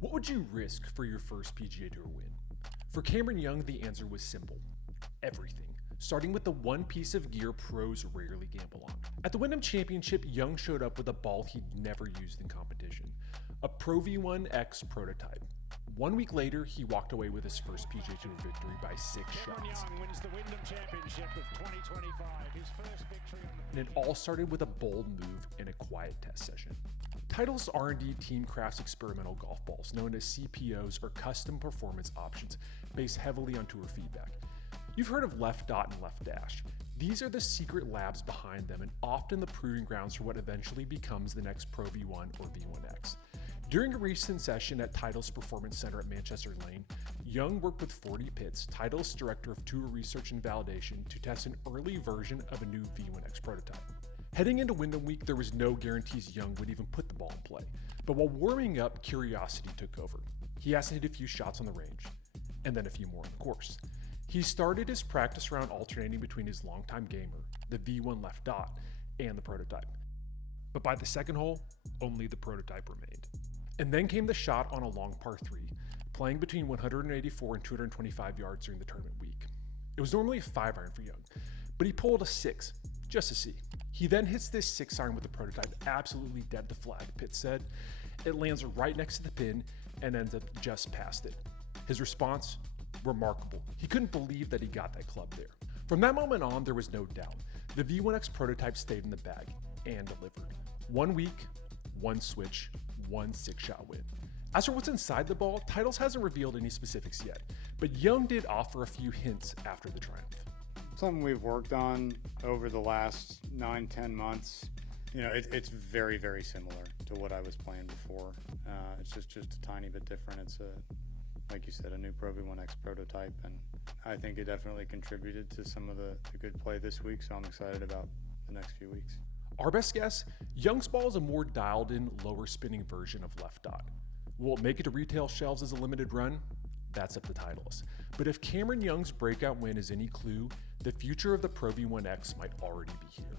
What would you risk for your first PGA Tour win? For Cameron Young, the answer was simple. Everything. Starting with the one piece of gear pros rarely gamble on. At the Wyndham Championship, Young showed up with a ball he'd never used in competition. A Pro V1X prototype. 1 week later, he walked away with his first PGA Tour victory by 6 Cameron shots. Young wins the Wyndham Championship of 2025, his first victory on the And it all started with a bold move in a quiet test session. Title's R&D team crafts experimental golf balls, known as CPOs or custom performance options, based heavily on tour feedback. You've heard of left dot and left dash. These are the secret labs behind them and often the proving grounds for what eventually becomes the next Pro V1 or V1X. During a recent session at Title's Performance Center at Manchester Lane, Young worked with 40 Pitts, Title's Director of Tour Research and Validation, to test an early version of a new V1X prototype. Heading into Wyndham Week, there was no guarantees Young would even put the ball in play. But while warming up, curiosity took over. He asked to hit a few shots on the range, and then a few more on the course. He started his practice round alternating between his longtime gamer, the V1 left dot, and the prototype. But by the second hole, only the prototype remained. And then came the shot on a long par 3, playing between 184 and 225 yards during the tournament week. It was normally a 5-iron for Young, but he pulled a 6, just to see. He then hits this 6-iron with the prototype absolutely dead to flag, Pitt said. It lands right next to the pin and ends up just past it. His response? Remarkable. He couldn't believe that he got that club there. From that moment on, there was no doubt. The V1X prototype stayed in the bag and delivered. 1 week, 1 switch, 1 6-shot win. As for what's inside the ball, Titles hasn't revealed any specifics yet, but Young did offer a few hints after the triumph. Something we've worked on over the last 9-10 months. You know, it's very, very similar to what I was playing before. It's just a tiny bit different. It's like you said, a new Pro V1X prototype, and I think it definitely contributed to some of the good play this week, so I'm excited about the next few weeks. Our best guess, Young's ball is a more dialed-in, lower-spinning version of left dot. Will it make it to retail shelves as a limited run? That's up to Titleist. But if Cameron Young's breakout win is any clue, the future of the Pro V1X might already be here.